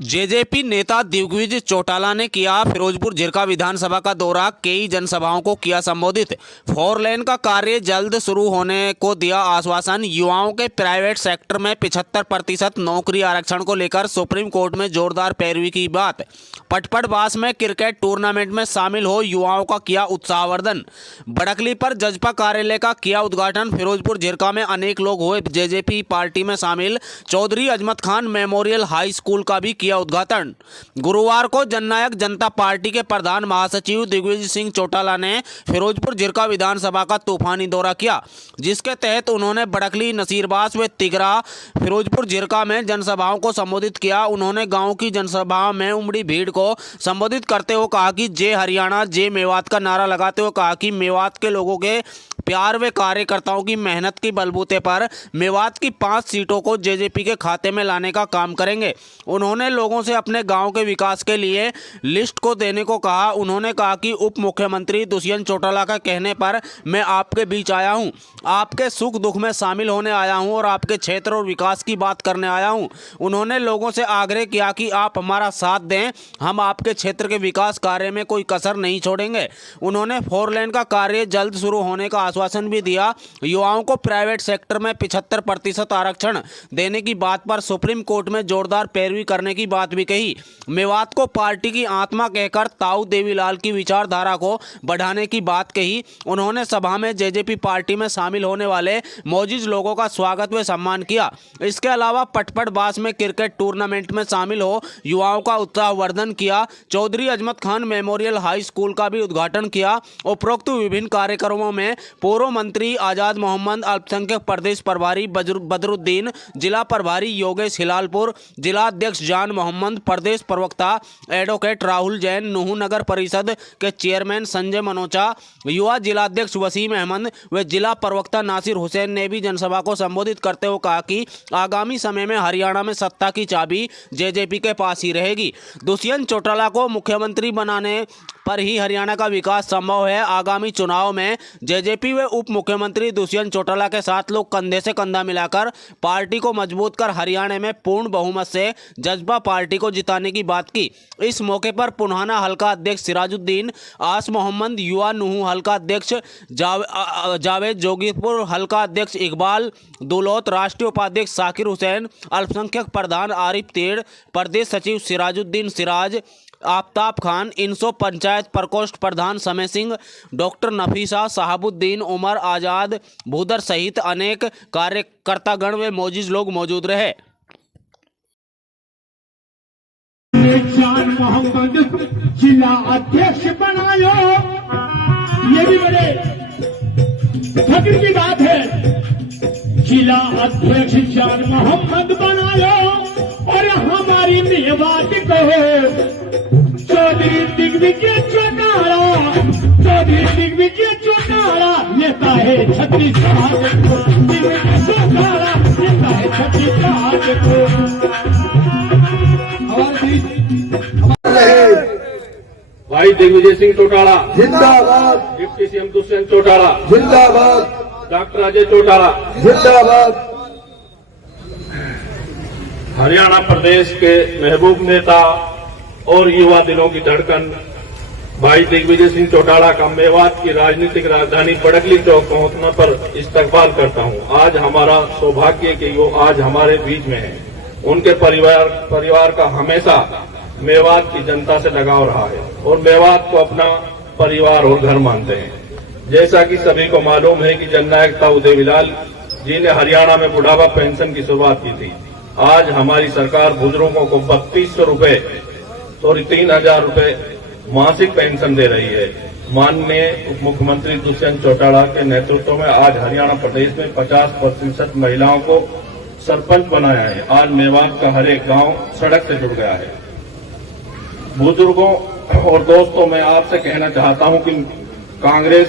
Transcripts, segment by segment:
JJP नेता दिग्विजय चौटाला ने किया फिरोजपुर झिरका विधानसभा का दौरा। कई जनसभाओं को किया संबोधित। 4 लेन का कार्य जल्द शुरू होने को दिया आश्वासन। युवाओं के प्राइवेट सेक्टर में 75% नौकरी आरक्षण को लेकर सुप्रीम कोर्ट में जोरदार पैरवी की बात। पटपड़ बास में क्रिकेट टूर्नामेंट में शामिल हो युवाओं का किया उत्साहवर्धन। बड़कली पर जजपा कार्यालय का किया उद्घाटन। फिरोजपुर झिरका में अनेक लोग हुए जेजेपी पार्टी में शामिल। चौधरी अजमत खान मेमोरियल हाई स्कूल का भी किया उद्घाटन। गुरुवार को जननायक जनता पार्टी के प्रधान महासचिव दिग्विजय सिंह चौटाला ने फिरोजपुर झिरका विधानसभा का तूफानी दौरा किया, जिसके तहत उन्होंने बड़कली, नसीरबास व तिगरा, फिरोजपुर झिरका में जनसभाओं को संबोधित किया। उन्होंने गांव की जनसभा में उमड़ी भीड़ को संबोधित करते हुए कहा कि जय हरियाणा जय मेवात का नारा लगाते हुए कहा कि मेवात के लोगों के प्यार व कार्यकर्ताओं की मेहनत की बलबूते पर मेवात की 5 सीटों को जेजेपी के खाते में लाने का काम करेंगे। उन्होंने लोगों से अपने गांव के विकास के लिए लिस्ट को देने को कहा। उन्होंने कहा कि उप मुख्यमंत्री दुष्यंत चौटाला का कहने पर मैं आपके बीच आया हूं, आपके सुख दुख में शामिल होने आया हूं और आपके क्षेत्र और विकास की बात करने आया हूं। उन्होंने लोगों से आग्रह किया कि आप हमारा साथ दें, हम आपके क्षेत्र के विकास कार्य में कोई कसर नहीं छोड़ेंगे। उन्होंने 4 लेन का कार्य जल्द शुरू होने का आश्वासन भी दिया। युवाओं को प्राइवेट सेक्टर में 75% आरक्षण देने की बात पर सुप्रीम कोर्ट में जोरदार पैरवी करने की बात भी कही। मेवात को पार्टी की आत्मा कहकर ताऊ देवीलाल की विचारधारा को बढ़ाने की बात कही। उन्होंने सभा में जेजेपी पार्टी में शामिल होने वाले मौजूद लोगों का स्वागत व सम्मान किया। इसके अलावा पटपड़ बास में क्रिकेट टूर्नामेंट में शामिल हो युवाओं का उत्साहवर्धन किया। चौधरी अजमत खान मेमोरियल हाई स्कूल का भी उद्घाटन किया। उपरोक्त विभिन्न कार्यक्रमों में पूर्व मंत्री आजाद मोहम्मद, अल्पसंख्यक प्रदेश प्रभारी बदरुद्दीन, जिला प्रभारी योगेश हिलालपुर, जिला अध्यक्ष जान मोहम्मद, प्रदेश प्रवक्ता एडवोकेट राहुल जैन, नूह नगर परिषद के चेयरमैन संजय मनोचा, युवा जिलाध्यक्ष वसीम अहमद व जिला प्रवक्ता नासिर हुसैन ने भी जनसभा को संबोधित करते हुए कहा कि आगामी समय में हरियाणा में सत्ता की चाबी जेजेपी के पास ही रहेगी। दुष्यंत चौटाला को मुख्यमंत्री बनाने पर ही हरियाणा का विकास संभव है। आगामी चुनाव में जेजेपी व उप मुख्यमंत्री दुष्यंत चौटाला के साथ लोग कंधे से कंधा मिलाकर पार्टी को मजबूत कर हरियाणा में पूर्ण बहुमत से जजपा पार्टी को जिताने की बात की। इस मौके पर पुन्हाना हल्का अध्यक्ष सिराजुद्दीन, आस मोहम्मद, युवा नूह हल्का अध्यक्ष जावेद, जोगीपुर हल्का अध्यक्ष इकबाल दुलौत, राष्ट्रीय उपाध्यक्ष साकिर हुसैन, अल्पसंख्यक प्रधान आरिफ तेड़, प्रदेश सचिव सिराजुद्दीन सिराज, आफ्ताब खान, इनसो पंचायत प्रकोष्ठ प्रधान समय सिंह, डॉक्टर नफीसा, साहबुद्दीन, उमर आजाद, भूदर सहित अनेक कार्यकर्तागण व मौजूद लोग मौजूद रहे। जान मोहम्मद जिला अध्यक्ष बनायो, ये भी बड़े फक्र की बात है। जिला अध्यक्ष जान मोहम्मद बनायो और हमारी मेवात को चौधरी दिग्विजय चौटाला, चौधरी दिग्विजय चौटाला नेता है छत्तीसगढ़ को, दिग्विजय चौटाला नेता है छत्तीसगढ़ को। भाई दिग्विजय सिंह चौटाला जिंदाबाद, डिप्टी सीएम दुष्यंत चौटाला जिंदाबाद, डॉक्टर अजय चौटाला जिंदाबाद। हरियाणा प्रदेश के महबूब नेता और युवा दिलों की धड़कन भाई दिग्विजय सिंह चौटाला का मेवात की राजनीतिक राजधानी बड़कली चौक पहुंचने पर इस्तकबाल करता हूं। आज हमारा सौभाग्य कि वो आज हमारे बीच में है। उनके परिवार का हमेशा मेवात की जनता से लगाव रहा है और मेवात को अपना परिवार और घर मानते हैं। जैसा कि सभी को मालूम है कि जननायक ताऊ देवीलाल जी ने हरियाणा में बुढ़ापा पेंशन की शुरुआत की थी। आज हमारी सरकार बुजुर्गों को 3200 रुपए, सॉरी 3000 रुपए मासिक पेंशन दे रही है। माननीय उप मुख्यमंत्री दुष्यंत चौटाला के नेतृत्व में आज हरियाणा प्रदेश में 50% महिलाओं को सरपंच बनाया है। आज मेवात का हर एक गांव सड़क से जुड़ गया है। बुजुर्गों और दोस्तों, मैं आपसे कहना चाहता हूं कि कांग्रेस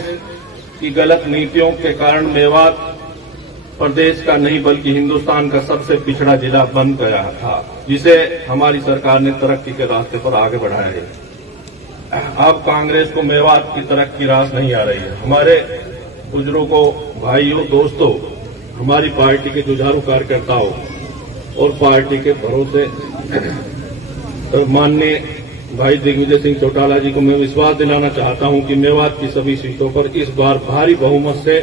की गलत नीतियों के कारण मेवात प्रदेश का नहीं बल्कि हिंदुस्तान का सबसे पिछड़ा जिला बन गया था, जिसे हमारी सरकार ने तरक्की के रास्ते पर आगे बढ़ाया है। अब कांग्रेस को मेवात की तरक्की रास नहीं आ रही है। हमारे बुजुर्गों, भाइयों, दोस्तों, हमारी पार्टी के जुझारू कार्यकर्ताओं और पार्टी के भरोसे माननीय भाई दिग्विजय सिंह चौटाला जी को मैं विश्वास दिलाना चाहता हूं कि मेवात की सभी सीटों पर इस बार भारी बहुमत से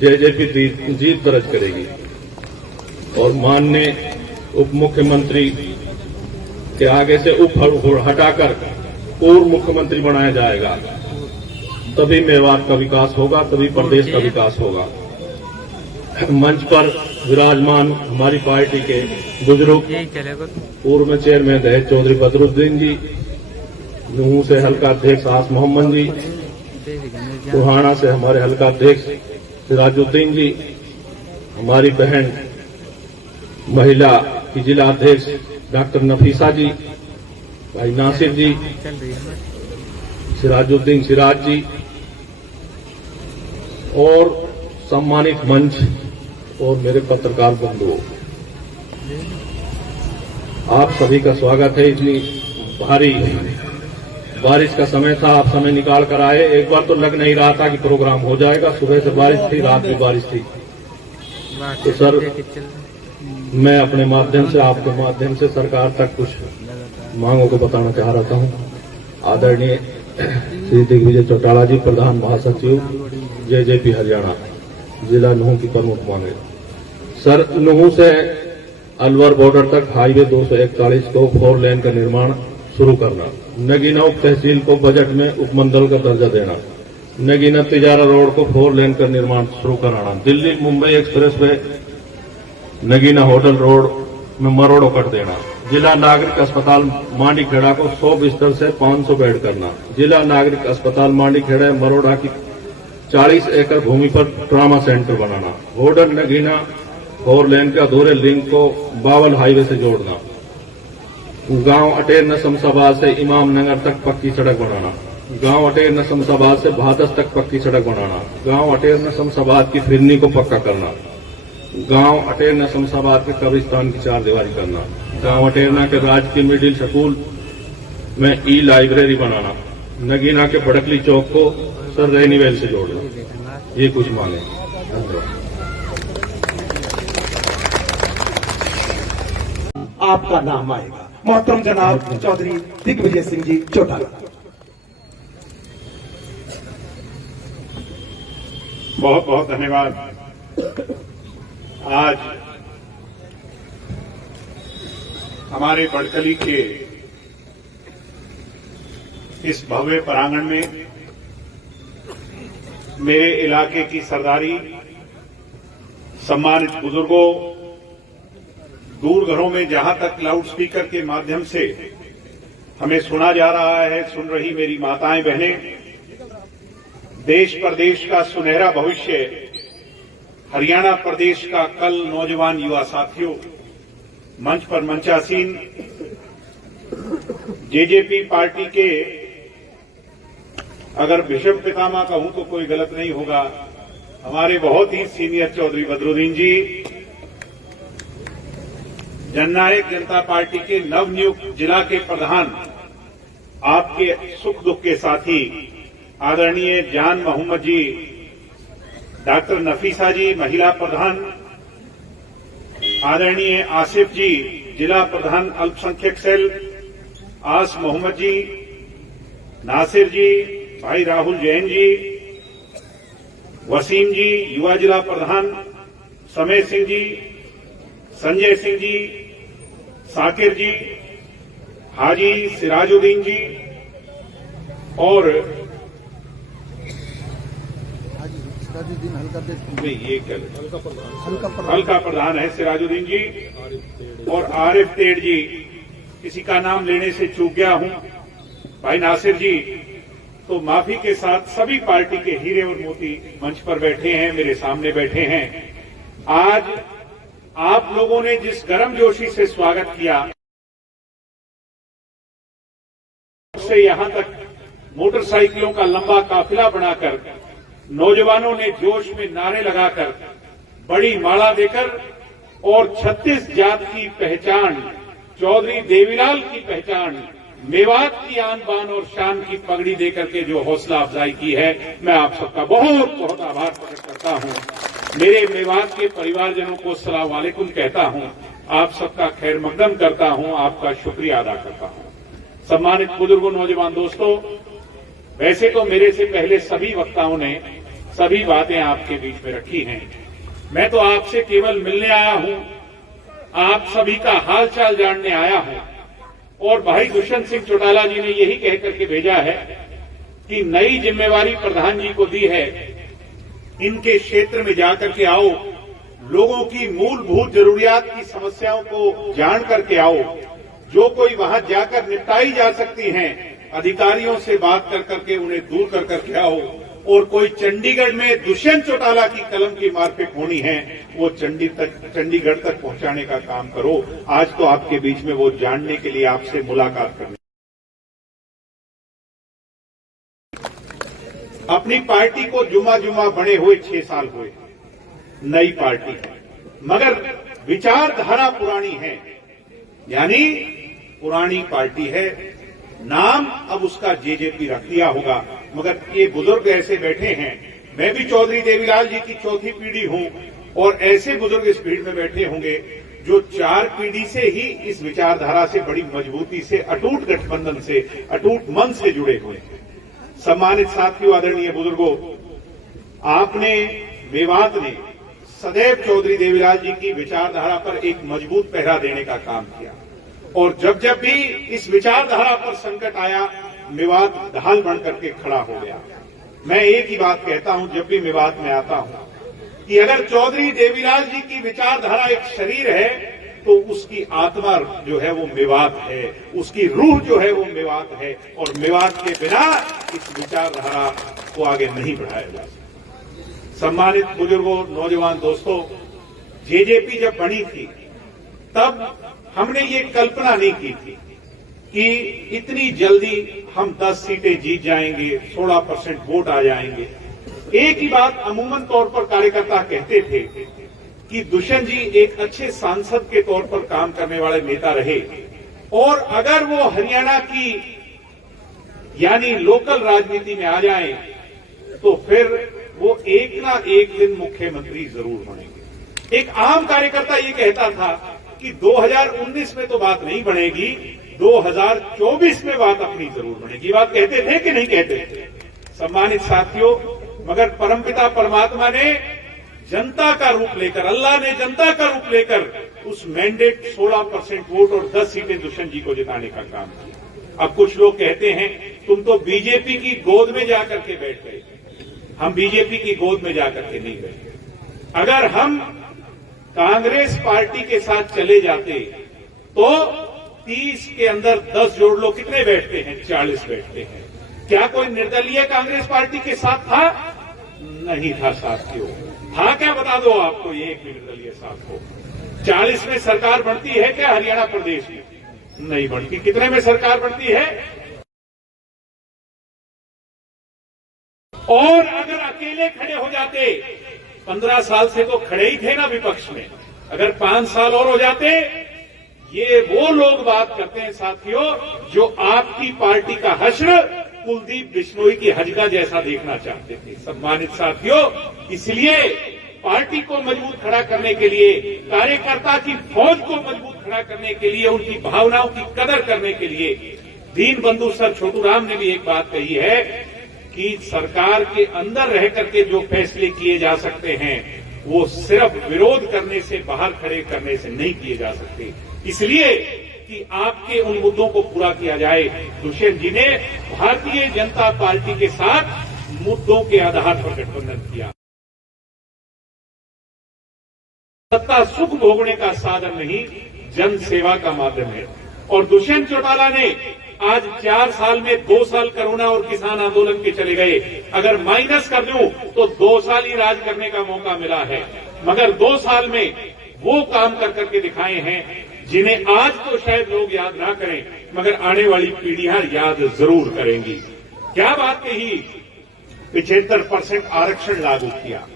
जेजेपी जीत दर्ज करेगी और माननीय उप मुख्यमंत्री के आगे से उप हटाकर पूर्व मुख्यमंत्री बनाया जाएगा। तभी मेवात का विकास होगा, तभी प्रदेश का विकास होगा। मंच पर विराजमान हमारी पार्टी के बुजुर्ग पूर्व में चेयरमैन रहे चौधरी बदरुद्दीन जी, नूह से हल्का अध्यक्ष आस मोहम्मद जी, टोहाना से हमारे हल्का अध्यक्ष सिराजुद्दीन जी, हमारी बहन महिला की जिला अध्यक्ष डॉक्टर नफीसा जी, भाई नासिर जी, सिराजुद्दीन सिराज जी और सम्मानित मंच और मेरे पत्रकार बंधुओं, आप सभी का स्वागत है। इतनी भारी बारिश का समय था, आप समय निकाल कर आए। एक बार तो लग नहीं रहा था कि प्रोग्राम हो जाएगा, सुबह से बारिश थी, रात में बारिश थी। तो सर, मैं अपने माध्यम से, आपके माध्यम से सरकार तक कुछ मांगों को बताना चाह रहा हूं। आदरणीय श्री दिग्विजय चौटाला जी, प्रधान महासचिव जेजेपी हरियाणा, जिला नूह की प्रमुख मांगे। सर, नूह से अलवर बॉर्डर तक हाईवे 241 को 4 लेन का निर्माण शुरू करना, नगीना उप तहसील को बजट में उपमंडल का दर्जा देना, नगीना तिजारा रोड को 4 लेन का निर्माण शुरू कराना, Delhi Mumbai express way Nagina hotel road में मरोड़ों कर देना, जिला नागरिक अस्पताल मांडीखेड़ा को 100 बिस्तर से 500 बेड करना, जिला नागरिक अस्पताल मांडीखेड़ा मरोड़ा की 40 एकड़ भूमि पर ट्रामा सेंटर बनाना, होडल नगीना 4 लेन के अधूरे लिंक को बावल हाईवे से जोड़ना, गांव अटेर नसमसाबाद से इमाम नगर तक पक्की सड़क बनाना, गांव अटेर नसमसाबाद से भादस तक पक्की सड़क बनाना, गांव अटेर नसमसाबाद की फिरनी को पक्का करना, गांव अटेरना शमशाबाद के कब्रिस्तान की 4 दीवारी करना, गांव अटेरना के राजकीय मिडिल स्कूल में ई लाइब्रेरी बनाना, नगीना के बड़कली चौक को सर रेनीवेल से जोड़ना। ये कुछ मांगे। आपका नाम आएगा। मोहतरम जनाब चौधरी दिग्विजय सिंह जी चौटाला। बहुत बहुत धन्यवाद। आज हमारे बड़कली के इस भव्य प्रांगण में मेरे इलाके की सरदारी, सम्मानित बुजुर्गों, दूर घरों में जहां तक लाउड स्पीकर के माध्यम से हमें सुना जा रहा है, सुन रही मेरी माताएं बहनें, देश प्रदेश का सुनहरा भविष्य, हरियाणा प्रदेश का कल, नौजवान युवा साथियों, मंच पर मंचासीन, जेजेपी पार्टी के अगर भीष्म पितामह कहूं तो कोई गलत नहीं होगा, हमारे बहुत ही सीनियर चौधरी बदरुद्दीन जी, जननायक जनता पार्टी के नवनियुक्त जिला के प्रधान, आपके सुख दुख के साथी आदरणीय जान मोहम्मद जी, डॉक्टर नफीसा जी महिला प्रधान, आदरणीय आसिफ जी जिला प्रधान अल्पसंख्यक सेल, आस मोहम्मद जी, नासिर जी, भाई राहुल जैन जी, वसीम जी युवा जिला प्रधान, समय सिंह जी, संजय सिंह जी, साकिर जी, हाजी सिराजुद्दीन जी और ये हल्का प्रधान है सिराजुद्दीन जी और आरिफ तेड़ जी, किसी का नाम लेने से चूक गया हूं, भाई नासिर जी, तो माफी के साथ सभी पार्टी के हीरे और मोती मंच पर बैठे हैं, मेरे सामने बैठे हैं। आज आप लोगों ने जिस गर्मजोशी से स्वागत किया, उससे यहां तक मोटरसाइकिलों का लंबा काफिला बनाकर नौजवानों ने जोश में नारे लगाकर, बड़ी माला देकर और 36 जात की पहचान, चौधरी देवीलाल की पहचान, मेवात की आन बान और शान की पगड़ी देकर के जो हौसला अफजाई की है, मैं आप सबका बहुत बहुत आभार प्रकट करता हूं। मेरे मेवात के परिवारजनों को अस्सलाम वालेकुम कहता हूं। आप सबका खैर मकदम करता हूं, आपका शुक्रिया अदा करता हूं। सम्मानित बुजुर्गों, नौजवान दोस्तों, वैसे तो मेरे से पहले सभी वक्ताओं ने सभी बातें आपके बीच में रखी हैं। मैं तो आपसे केवल मिलने आया हूं, आप सभी का हालचाल जानने आया हूं। और भाई दुष्यंत सिंह चौटाला जी ने यही कह करके भेजा है कि नई जिम्मेवारी प्रधान जी को दी है, इनके क्षेत्र में जाकर के आओ, लोगों की मूलभूत जरूरियात की समस्याओं को जान करके आओ, जो कोई वहां जाकर निपटाई जा सकती हैं, अधिकारियों से बात कर करके उन्हें दूर कर करके आओ। और कोई चंडीगढ़ में दुष्यंत चौटाला की कलम की मारपीट होनी है, वो चंडीगढ़ तक पहुंचाने का काम करो। आज तो आपके बीच में वो जानने के लिए आपसे मुलाकात करनी। अपनी पार्टी को जुमा जुमा बने हुए 6 साल हुए, नई पार्टी है, मगर विचारधारा पुरानी है, यानी पुरानी पार्टी है। नाम अब उसका जेजेपी रख दिया होगा, मगर ये बुजुर्ग ऐसे बैठे हैं, मैं भी चौधरी देवीलाल जी की चौथी पीढ़ी हूं, और ऐसे बुजुर्ग इस भीड़ में बैठे होंगे जो 4 पीढ़ी से ही इस विचारधारा से बड़ी मजबूती से, अटूट गठबंधन से, अटूट मन से जुड़े हुए हैं। सम्मानित साथियों, आदरणीय बुजुर्गों, आपने, मेवात ने सदैव चौधरी देवीलाल जी की विचारधारा पर एक मजबूत पहरा देने का काम किया, और जब जब भी इस विचारधारा पर संकट आया, मेवात ढाल बन करके खड़ा हो गया। मैं एक ही बात कहता हूं जब भी मेवात में आता हूं, कि अगर चौधरी देवीलाल जी की विचारधारा एक शरीर है, तो उसकी आत्मा जो है वो मेवात है, उसकी रूह जो है वो मेवात है, और मेवात के बिना इस विचारधारा को आगे नहीं बढ़ाया जा सकता। सम्मानित बुजुर्गों, नौजवान दोस्तों, जेजेपी जब बनी थी तब हमने ये कल्पना नहीं की थी कि इतनी जल्दी हम 10 सीटें जीत जाएंगे, 16% वोट आ जाएंगे। एक ही बात अमूमन तौर पर कार्यकर्ता कहते थे कि दुष्यंत जी एक अच्छे सांसद के तौर पर काम करने वाले नेता रहे, और अगर वो हरियाणा की यानी लोकल राजनीति में आ जाएं, तो फिर वो एक ना एक दिन मुख्यमंत्री जरूर बनेंगे। एक आम कार्यकर्ता ये कहता था कि 2019 में तो बात नहीं बनेगी, 2024 में बात अपनी जरूर बनेगी। बात कहते थे कि नहीं कहते थे? सम्मानित साथियों, मगर परमपिता परमात्मा ने जनता का रूप लेकर, अल्लाह ने जनता का रूप लेकर उस मैंडेट 16% वोट और 10 सीटें दुष्यंत जी को जिताने का काम किया। अब कुछ लोग कहते हैं तुम तो बीजेपी की गोद में जाकर के बैठ गए। हम बीजेपी की गोद में जाकर के नहीं बैठे। अगर हम कांग्रेस पार्टी के साथ चले जाते तो 30 के अंदर 10 जोड़ लो, कितने बैठते हैं? 40 बैठते हैं। क्या कोई निर्दलीय कांग्रेस पार्टी के साथ था? नहीं था साथियों। था क्या, बता दो आपको, ये एक निर्दलीय साथ हो। 40 में सरकार बनती है क्या हरियाणा प्रदेश में? नहीं बनती। कितने में सरकार बनती है? और अगर अकेले खड़े हो जाते, 15 साल से तो खड़े ही थे ना विपक्ष में, अगर 5 साल और हो जाते, ये वो लोग बात करते हैं साथियों जो आपकी पार्टी का हश्र कुलदीप बिश्नोई की हजगा जैसा देखना चाहते थे। सम्मानित साथियों, इसलिए पार्टी को मजबूत खड़ा करने के लिए, कार्यकर्ता की फौज को मजबूत खड़ा करने के लिए, उनकी भावनाओं की कदर करने के लिए दीनबंधु सर छोटू राम ने भी एक बात कही है कि सरकार के अंदर रह करके जो फैसले किए जा सकते हैं वो सिर्फ विरोध करने से, बाहर खड़े करने से नहीं किए जा सकते। इसलिए कि आपके उन मुद्दों को पूरा किया जाए, दुष्यंत जी ने भारतीय जनता पार्टी के साथ मुद्दों के आधार पर गठबंधन किया। सत्ता सुख भोगने का साधन नहीं, जन सेवा का माध्यम है। और दुष्यंत चौटाला ने आज 4 साल में 2 साल कोरोना और किसान आंदोलन के चले गए। अगर माइनस कर दूं तो 2 साल ही राज करने का मौका मिला है, मगर 2 साल में वो काम कर करके दिखाए हैं जिन्हें आज तो शायद लोग याद ना करें, मगर आने वाली पीढ़ियां याद जरूर करेंगी। क्या बात कही? 75% आरक्षण लागू किया।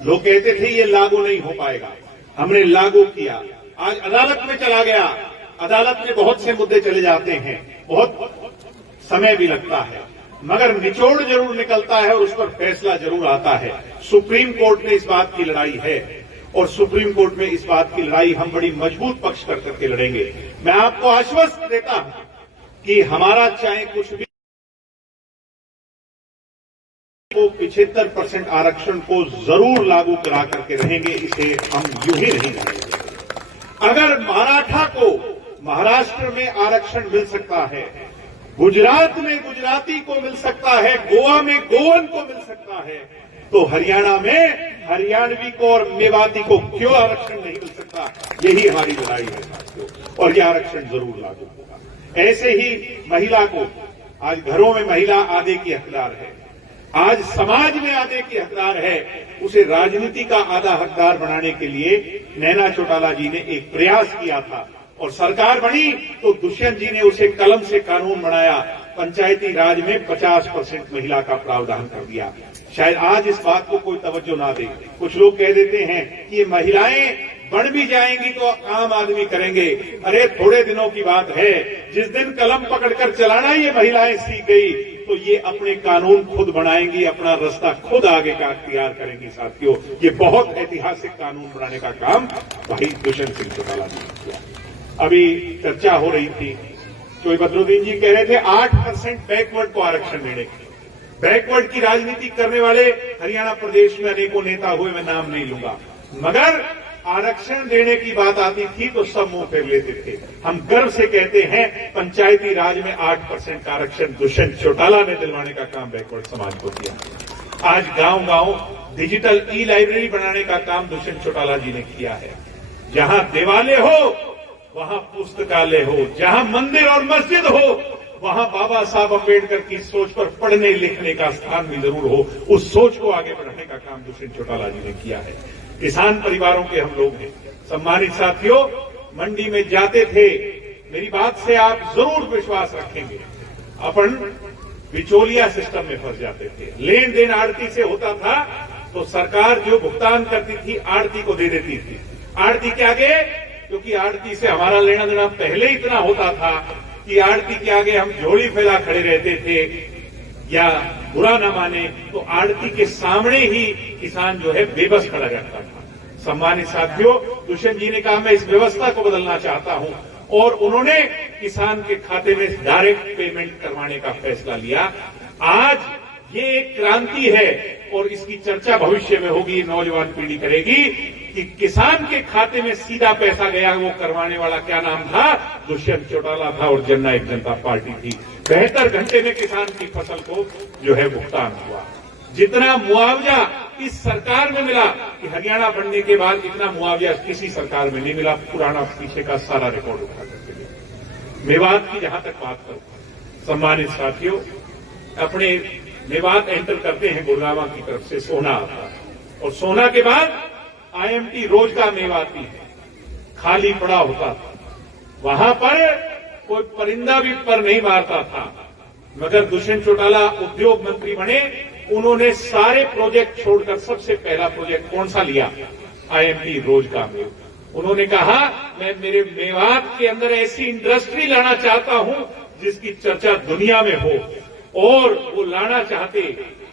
लोग कहते थे ये लागू नहीं हो पाएगा, हमने लागू किया। आज अदालत में चला गया, अदालत में बहुत से मुद्दे चले जाते हैं, बहुत समय भी लगता है, मगर निचोड़ जरूर निकलता है और उस पर फैसला जरूर आता है। सुप्रीम कोर्ट में इस बात की लड़ाई है और सुप्रीम कोर्ट में इस बात की लड़ाई हम बड़ी मजबूत पक्ष कर करके लड़ेंगे। मैं आपको आश्वस्त देता हूं कि हमारा चाहे कुछ भी को 75% आरक्षण को जरूर लागू करा करके रहेंगे, इसे हम यूं ही नहीं रहेंगे। अगर मराठा को महाराष्ट्र में आरक्षण मिल सकता है, गुजरात में गुजराती को मिल सकता है, गोवा में गोवन को मिल सकता है, तो हरियाणा में हरियाणवी को और मेवाती को क्यों आरक्षण नहीं मिल सकता? यही हमारी लड़ाई है साथियों, और यह आरक्षण जरूर लागू होगा। ऐसे ही महिला को, आज घरों में महिला आधे की हकदार है, आज समाज में आधे की हकदार है, उसे राजनीति का आधा हकदार बनाने के लिए नैना चौटाला जी ने एक प्रयास किया था और सरकार बनी तो दुष्यंत जी ने उसे कलम से कानून बनाया, पंचायती राज में 50% महिला का प्रावधान कर दिया। शायद आज इस बात को कोई तवज्जो ना दे। कुछ लोग कह देते हैं कि ये महिलाएं बढ़ भी जाएंगी तो आम आदमी करेंगे। अरे थोड़े दिनों की बात है, जिस दिन कलम पकड़कर चलाना ये महिलाएं सीख गई तो ये अपने कानून खुद बनाएंगी, अपना रास्ता खुद आगे का अख्तियार करेंगी। साथियों, ये बहुत ऐतिहासिक कानून बनाने का काम भाई दुष्यंत सिंह चौटाला ने किया। अभी चर्चा हो रही थी, चोई बदरुद्दीन जी कह रहे थे 8% बैकवर्ड को आरक्षण देने की। बैकवर्ड की राजनीति करने वाले हरियाणा प्रदेश में अनेकों नेता हुए, मैं नाम नहीं लूंगा, मगर आरक्षण देने की बात आती थी तो सब मुंह फेर लेते थे। हम गर्व से कहते हैं पंचायती राज में 8% का आरक्षण दुष्यंत चौटाला ने दिलवाने का काम बैकवर्ड समाज को किया। आज गांव गांव डिजिटल ई लाइब्रेरी बनाने का काम दुष्यंत चौटाला जी ने किया है। जहां देवालय हो वहां पुस्तकालय हो, जहां मंदिर और मस्जिद हो वहां बाबा साहब अम्बेडकर की सोच पर पढ़ने लिखने का स्थान भी जरूर हो। उस सोच को आगे बढ़ाने का काम दुष्यंत चौटाला जी ने किया है। किसान परिवारों के हम लोग हैं। सम्मानित साथियों, मंडी में जाते थे, मेरी बात से आप जरूर विश्वास रखेंगे, अपन बिचौलिया सिस्टम में फंस जाते थे। लेन देन आड़ती से होता था तो सरकार जो भुगतान करती थी आड़ती को दे देती थी। आड़ती के आगे, क्योंकि आड़ती से हमारा लेना देना पहले इतना होता था कि आड़ती के आगे हम झोली फैला खड़े रहते थे, या बुरा न माने तो आड़ती के सामने ही किसान जो है बेबस खड़ा रहता था। सम्मानित साथियों, दुष्यंत जी ने कहा मैं इस व्यवस्था को बदलना चाहता हूं और उन्होंने किसान के खाते में डायरेक्ट पेमेंट करवाने का फैसला लिया। आज ये एक क्रांति है और इसकी चर्चा भविष्य में होगी, नौजवान पीढ़ी करेगी कि किसान के खाते में सीधा पैसा गया, वो करवाने वाला क्या नाम था? दुष्यंत चौटाला था और जननायक जनता पार्टी थी। 72 घंटे में किसान की फसल को जो है भुगतान हुआ। जितना मुआवजा इस सरकार में मिला कि हरियाणा बनने के बाद इतना मुआवजा किसी सरकार में नहीं मिला, पुराना पीछे का सारा रिकॉर्ड उठा करके लिया। मेवात की जहां तक बात करूं, सम्मानित साथियों, अपने मेवात एंटर करते हैं गुड़गांव की तरफ से, सोना आता है और सोना के बाद IMT रोज का मेवाती है, खाली पड़ा होता था। वहां पर कोई परिंदा भी पर नहीं मारता था, मगर दुष्यंत चौटाला उद्योग मंत्री बने, उन्होंने सारे प्रोजेक्ट छोड़कर सबसे पहला प्रोजेक्ट कौन सा लिया? IMT रोज का मेव। उन्होंने कहा मैं मेरे मेवात के अंदर ऐसी इंडस्ट्री लाना चाहता हूं जिसकी चर्चा दुनिया में हो, और वो लाना चाहते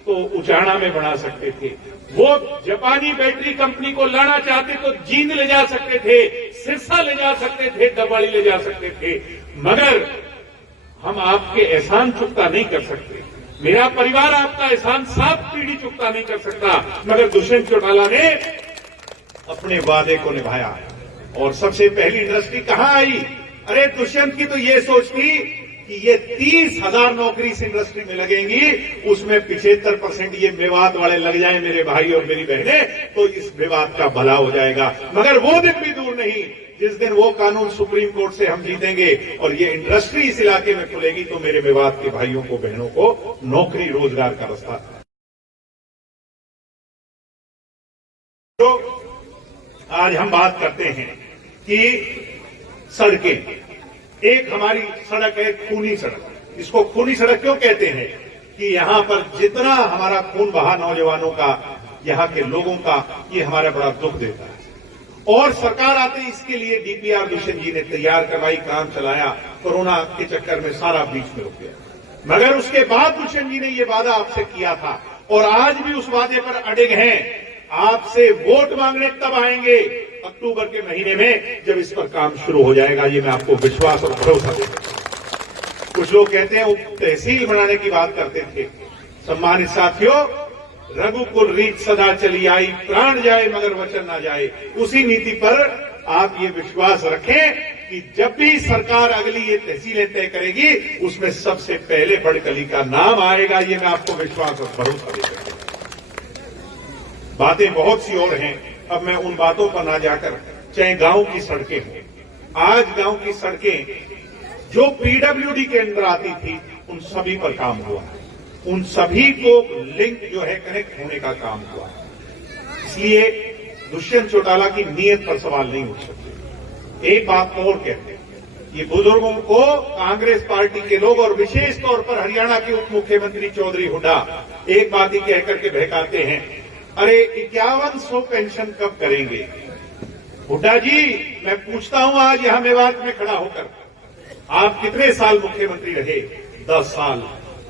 तो उचाणा में बना सकते थे, वो जापानी बैटरी कंपनी को लाना चाहते तो जींद ले जा सकते थे, सिरसा ले जा सकते थे, दबाड़ी ले जा सकते थे, मगर हम आपके एहसान चुकता नहीं कर सकते। मेरा परिवार आपका एहसान 7 पीढ़ी चुकता नहीं कर सकता, मगर दुष्यंत चौटाला ने अपने वादे को निभाया। और सबसे पहली इंडस्ट्री कहां आई? अरे दुष्यंत की तो ये सोच थी कि ये 30,000 नौकरी इस इंडस्ट्री में लगेंगी, उसमें 75% ये मेवात वाले लग जाए मेरे भाई और मेरी बहनें, तो इस मेवात का भला हो जाएगा। मगर वो दिन भी दूर नहीं जिस दिन वो कानून सुप्रीम कोर्ट से हम जीतेंगे और ये इंडस्ट्री इस इलाके में खुलेगी तो मेरे मेवात के भाइयों को बहनों को नौकरी रोजगार का रास्ता। तो आज हम बात करते हैं कि सड़कें, एक हमारी सड़क है खूनी सड़क। इसको खूनी सड़क क्यों कहते हैं? कि यहां पर जितना हमारा खून बहा नौजवानों का, यहां के लोगों का, ये हमारा बड़ा दुख देता है। और सरकार आते इसके लिए DPR दुष्यंत जी ने तैयार करवाई, काम चलाया, कोरोना के चक्कर में सारा बीच में रुक गया। मगर उसके बाद दुष्यंत जी ने ये वादा आपसे किया था और आज भी उस वादे पर अडिग हैं आपसे वोट मांगने तब आएंगे अक्टूबर के महीने में, जब इस पर काम शुरू हो जाएगा। ये मैं आपको विश्वास और भरोसा देता हूं। कुछ लोग कहते हैं वो तहसील बनाने की बात करते थे। सम्मानित साथियों, रघुकुल रीत सदा चली आई, प्राण जाए मगर वचन ना जाए। उसी नीति पर आप ये विश्वास रखें कि जब भी सरकार अगली ये तहसीलें तय करेगी, उसमें सबसे पहले बड़कली का नाम आएगा। ये मैं आपको विश्वास और भरोसा देता हूं। बातें बहुत सी और हैं, अब मैं उन बातों पर ना जाकर, चाहे गांव की सड़कें हों, आज गांव की सड़कें जो पीडब्ल्यूडी के अंदर आती थी, उन सभी पर काम हुआ। उन सभी को लिंक जो है कनेक्ट होने का काम हुआ। इसलिए दुष्यंत चौटाला की नीयत पर सवाल नहीं उठ सकते। एक बात और कहते हैं, ये बुजुर्गों को कांग्रेस पार्टी के लोग और विशेष तौर पर हरियाणा के उप मुख्यमंत्री चौधरी हुड्डा एक बात ही कहकर के बहकाते हैं, अरे 5100 पेंशन कब करेंगे? हुड्डा जी, मैं पूछता हूं आज यहां मेवात में खड़ा होकर, आप कितने साल मुख्यमंत्री रहे? 10 साल।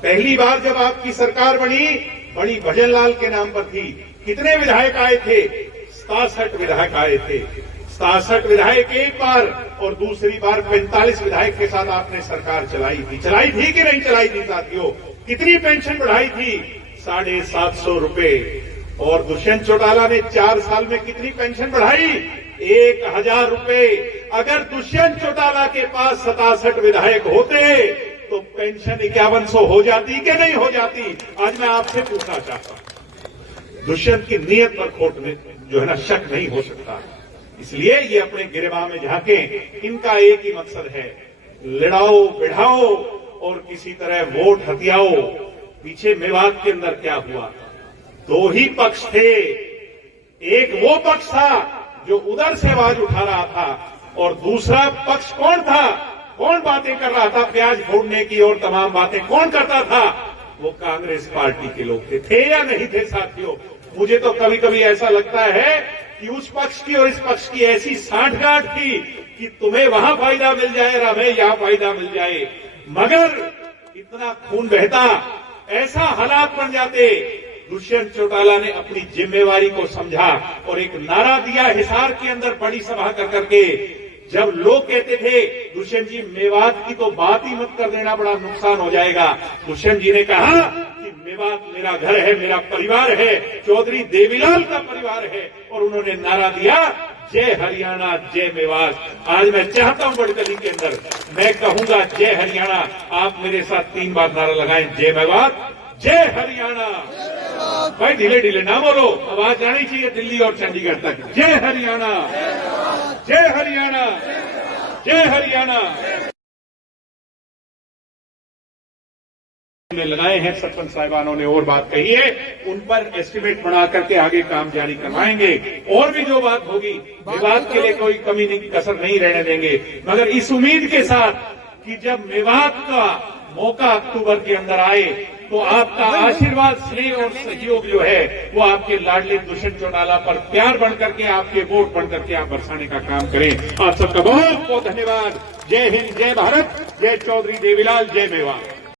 पहली बार जब आपकी सरकार बड़ी भजनलाल के नाम पर थी। कितने विधायक आए थे? 67 विधायक आए थे। 67 विधायक एक बार और दूसरी बार 45 विधायक के साथ आपने सरकार चलाई थी। चलाई थी कि नहीं चलाई थी साथियों? कितनी पेंशन बढ़ाई थी? 750 रुपए। और दुष्यंत चौटाला ने 4 साल में कितनी पेंशन बढ़ाई? 1000 रुपए। अगर दुष्यंत चौटाला के पास 67 विधायक होते तो पेंशन 5100 हो जाती कि नहीं हो जाती? आज मैं आपसे पूछना चाहता हूं। दुष्यंत की नीयत पर खोट में जो है ना शक नहीं हो सकता। इसलिए ये अपने गिरबान में झांके, इनका एक ही मकसद है, लड़ाओ बिढ़ाओ और किसी तरह वोट हथियाओ। पीछे मेवात के अंदर क्या हुआ? 2 ही पक्ष थे। एक वो पक्ष था जो उधर से आवाज उठा रहा था और दूसरा पक्ष कौन था? कौन बातें कर रहा था प्याज फोड़ने की और तमाम बातें कौन करता था? वो कांग्रेस पार्टी के लोग थे या नहीं थे साथियों? मुझे तो कभी कभी ऐसा लगता है कि उस पक्ष की और इस पक्ष की ऐसी सांठगांठ थी कि तुम्हें वहां फायदा मिल जाए और हमें यहां फायदा मिल जाए। मगर इतना खून बहता, ऐसा हालात बन जाते। दुष्यंत चौटाला ने अपनी जिम्मेवारी को समझा और एक नारा दिया हिसार के अंदर बड़ी सभा कर करके। जब लोग कहते थे दुष्यंत जी मेवात की तो बात ही मत कर देना, बड़ा नुकसान हो जाएगा, दुष्यंत जी ने कहा कि मेवात मेरा घर है, मेरा परिवार है, चौधरी देवीलाल का परिवार है। और उन्होंने नारा दिया, जय हरियाणा जय मेवात। आज मैं चाहता हूं बड़कली के अंदर मैं कहूंगा जय हरियाणा। आप मेरे साथ 3 बार नारा लगाएं, जय मेवात, जय हरियाणा। भाई ढीले ढीले ना बोलो, आवाज जानी चाहिए दिल्ली और चंडीगढ़ तक। जय हरियाणा, जय हरियाणा, जय हरियाणा। लगाए हैं सरपंच साहिबानों ने और बात कही है, उन पर एस्टिमेट बना करके आगे काम जारी करवाएंगे। और भी जो बात होगी, विवाद के लिए कोई कमी नहीं कसर नहीं रहने देंगे। मगर इस उम्मीद के साथ कि जब विवाद का मौका अक्टूबर के अंदर आए तो आपका आशीर्वाद, स्नेह और सहयोग जो है वो आपके लाडले दुष्यंत चौटाला पर प्यार बन करके, आपके वोट बन करके आप बरसाने का काम करें। आप सबका बहुत बहुत धन्यवाद। जय हिंद, जय भारत, जय चौधरी देवीलाल, जय मेवात।